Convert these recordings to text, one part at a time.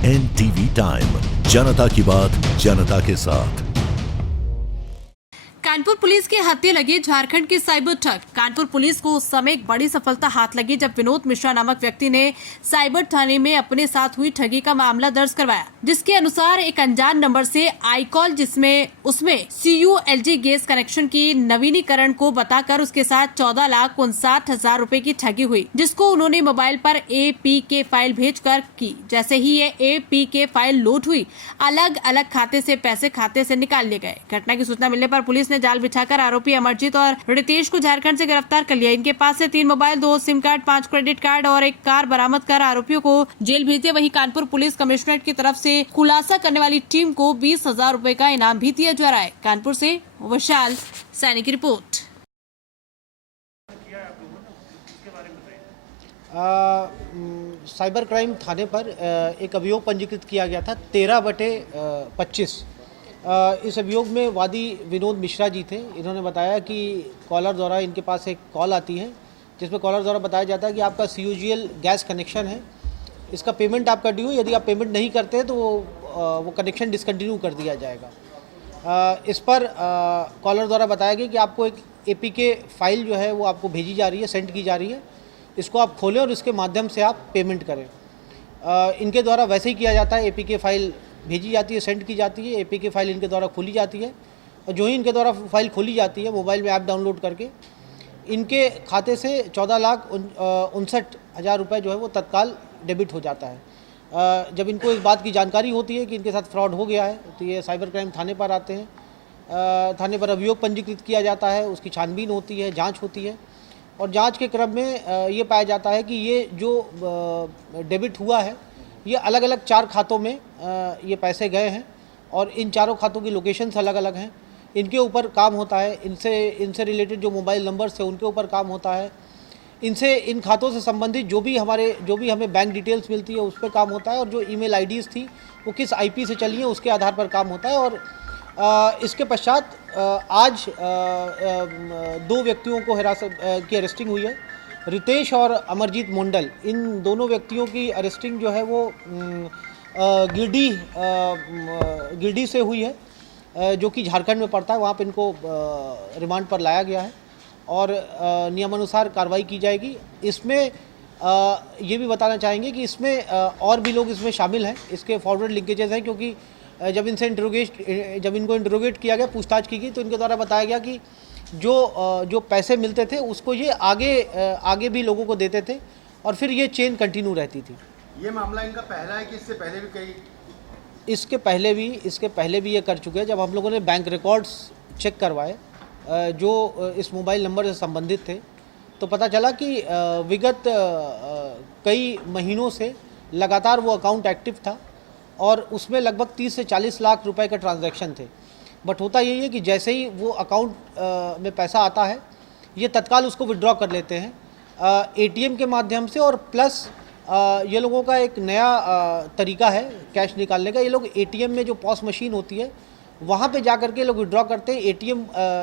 NTV time, जनता की बात जनता के साथ। कानपुर पुलिस के हत्थे लगे झारखंड के साइबर ठग। कानपुर पुलिस को उस समय एक बड़ी सफलता हाथ लगी जब विनोद मिश्रा नामक व्यक्ति ने साइबर थाने में अपने साथ हुई ठगी का मामला दर्ज करवाया, जिसके अनुसार एक अनजान नंबर से आई कॉल जिसमें उसमें CULG गैस कनेक्शन की नवीनीकरण को बताकर उसके साथ 14,59,000 रुपए की ठगी हुई, जिसको उन्होंने मोबाइल पर APK फाइल भेजकर की। जैसे ही ये APK फाइल लोड हुई, अलग अलग खाते से पैसे खाते से निकाल लिए गए। घटना की सूचना मिलने पर पुलिस ने जाल बिछाकर आरोपी अमरजीत और रितेश को झारखंड से गिरफ्तार कर लिया। इनके पास से 3 mobile, 2 SIM card, 5 credit card और एक कार बरामद कर आरोपियों को जेल भेज दिया। वहीं कानपुर पुलिस कमिश्नरेट की तरफ से खुलासा करने वाली टीम को 20,000 रुपए का इनाम भी दिया जा रहा है। कानपुर से विशाल सैनी की रिपोर्ट। साइबर क्राइम थाने पर एक अभियोग पंजीकृत किया गया था 13/25। इस अभियोग में वादी विनोद मिश्रा जी थे। इन्होंने बताया कि कॉलर द्वारा इनके पास एक कॉल आती है जिसमें कॉलर द्वारा बताया जाता है कि आपका CUGL गैस कनेक्शन है, इसका पेमेंट आपका ड्यू है, यदि आप पेमेंट नहीं करते हैं तो वो कनेक्शन डिसकंटिन्यू कर दिया जाएगा। इस पर कॉलर द्वारा बताया गया कि आपको एक APK फाइल जो है वो आपको भेजी जा रही है, सेंड की जा रही है, इसको आप खोलें और इसके माध्यम से आप पेमेंट करें। इनके द्वारा वैसे ही किया जाता है, APK फाइल भेजी जाती है, सेंड की जाती है, APK फाइल इनके द्वारा खोली जाती है और जो ही इनके द्वारा फाइल खोली जाती है मोबाइल में ऐप डाउनलोड करके इनके खाते से 14,59,000 रुपये जो है वो तत्काल डेबिट हो जाता है। जब इनको इस बात की जानकारी होती है कि इनके साथ फ्रॉड हो गया है तो ये साइबर क्राइम थाने पर आते हैं। थाने पर अभियोग पंजीकृत किया जाता है, उसकी छानबीन होती है, जाँच होती है और जांच के क्रम में ये पाया जाता है कि ये जो डेबिट हुआ है ये अलग अलग 4 खातों में ये पैसे गए हैं और इन चारों खातों की लोकेशंस अलग अलग हैं। इनके ऊपर काम होता है, इनसे रिलेटेड जो मोबाइल नंबर्स है उनके ऊपर काम होता है, इन खातों से संबंधित जो भी हमें बैंक डिटेल्स मिलती है उस पर काम होता है और जो ईमेल IDs थी वो किस IP से चली है उसके आधार पर काम होता है। और इसके पश्चात आज 2 व्यक्तियों को हिरासत की अरेस्टिंग हुई है, रितेश और अमरजीत मंडल। इन दोनों व्यक्तियों की अरेस्टिंग जो है वो गिरडी से हुई है, जो कि झारखंड में पड़ता है। वहाँ पर इनको रिमांड पर लाया गया है और नियमानुसार कार्रवाई की जाएगी। इसमें ये भी बताना चाहेंगे कि इसमें और भी लोग इसमें शामिल हैं, इसके फॉरवर्ड लिंकेजेस हैं, क्योंकि जब इनको इंटरोगेट किया गया, पूछताछ की गई तो इनके द्वारा बताया गया कि जो पैसे मिलते थे उसको ये आगे भी लोगों को देते थे और फिर ये चेन कंटिन्यू रहती थी। ये मामला इनका पहला है कि इससे पहले भी कई? इसके पहले भी ये कर चुके हैं। जब हम लोगों ने बैंक रिकॉर्ड्स चेक करवाए जो इस मोबाइल नंबर से संबंधित थे तो पता चला कि विगत कई महीनों से लगातार वो अकाउंट एक्टिव था और उसमें लगभग 30 से 40 लाख रुपए का ट्रांजैक्शन थे। बट होता यही है कि जैसे ही वो अकाउंट में पैसा आता है ये तत्काल उसको विड्रॉ कर लेते हैं ATM के माध्यम से। और प्लस ये लोगों का एक नया तरीका है कैश निकालने का। ये लोग ATM में जो POS मशीन होती है वहाँ पे जा कर के लोग विड्रॉ करते हैं। ATM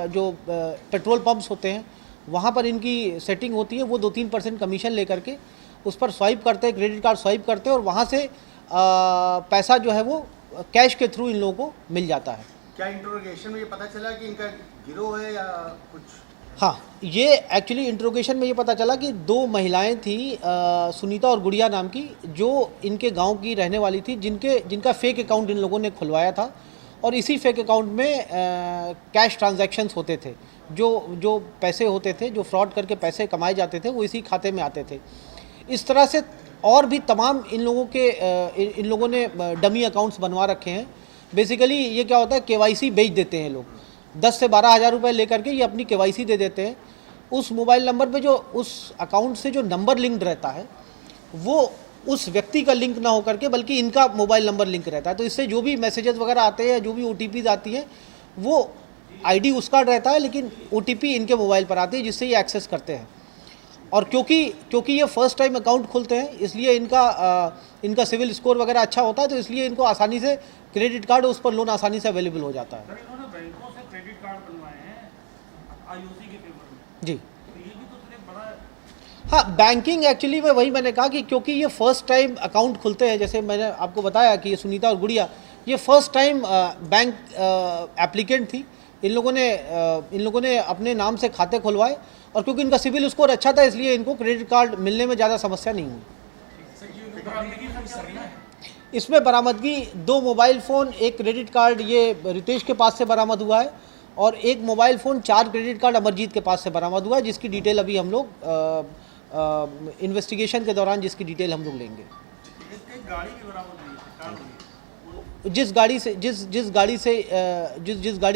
जो पेट्रोल पंप्स होते हैं वहाँ पर इनकी सेटिंग होती है, वो 2-3% कमीशन लेकर के उस पर स्वाइप करते हैं, क्रेडिट कार्ड स्वाइप करते हैं और वहाँ से पैसा जो है वो कैश के थ्रू इन लोगों को मिल जाता है। क्या इंट्रोगेशन में ये पता चला कि इनका गिरोह है या कुछ? हाँ, ये एक्चुअली इंट्रोगेशन में ये पता चला कि 2 महिलाएं थी, सुनीता और गुड़िया नाम की, जो इनके गांव की रहने वाली थी, जिनका फेक अकाउंट इन लोगों ने खुलवाया था और इसी फेक अकाउंट में कैश ट्रांजैक्शंस होते थे। जो पैसे होते थे, जो फ्रॉड करके पैसे कमाए जाते थे वो इसी खाते में आते थे। इस तरह से और भी तमाम इन लोगों ने डमी अकाउंट्स बनवा रखे हैं। बेसिकली ये क्या होता है, KYC बेच देते हैं लोग, 10 से 12 हज़ार रुपये लेकर के ये अपनी KYC दे देते हैं। उस मोबाइल नंबर पे जो उस अकाउंट से जो नंबर लिंक्ड रहता है वो उस व्यक्ति का लिंक ना होकर के बल्कि इनका मोबाइल नंबर लिंक रहता है। तो इससे जो भी मैसेजेस वगैरह आते हैं, जो भी OTPs आती हैं, वो ID उसका रहता है लेकिन OTP इनके मोबाइल पर आती है जिससे ये एक्सेस करते हैं। और क्योंकि ये फर्स्ट टाइम अकाउंट खोलते हैं इसलिए इनका सिविल स्कोर वगैरह अच्छा होता है, तो इसलिए इनको आसानी से क्रेडिट कार्ड, उस पर लोन आसानी से अवेलेबल हो जाता है। सर, इन्होंने बैंकों से क्रेडिट कार्ड बनवाए हैं IOC के पेपर में। जी, तो ये भी तो सर एक बड़ा हाँ, बैंकिंग एक्चुअली में वही मैंने कहा कि क्योंकि ये फर्स्ट टाइम अकाउंट खुलते हैं, जैसे मैंने आपको बताया कि ये सुनीता और गुड़िया ये फर्स्ट टाइम बैंक एप्लीकेंट थी। इन लोगों ने अपने नाम से खाते खुलवाए और क्योंकि इनका सिविल स्कोर अच्छा था इसलिए इनको क्रेडिट कार्ड मिलने में ज़्यादा समस्या नहीं हुई। इसमें बरामदगी 2 मोबाइल फ़ोन, 1 क्रेडिट कार्ड ये रितेश के पास से बरामद हुआ है और 1 mobile phone, 4 credit card Amarjeet के पास से बरामद हुआ है, जिसकी डिटेल अभी हम लोग इन्वेस्टिगेशन के दौरान जिसकी डिटेल हम लोग लेंगे। जिस गाड़ी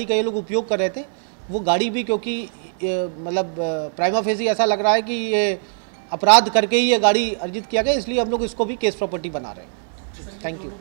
का ये लोग उपयोग कर रहे थे वो गाड़ी भी, क्योंकि मतलब प्राइमा फेसी ऐसा लग रहा है कि ये अपराध करके ही ये गाड़ी अर्जित किया गया, इसलिए हम लोग इसको भी केस प्रॉपर्टी बना रहे हैं। Thank you.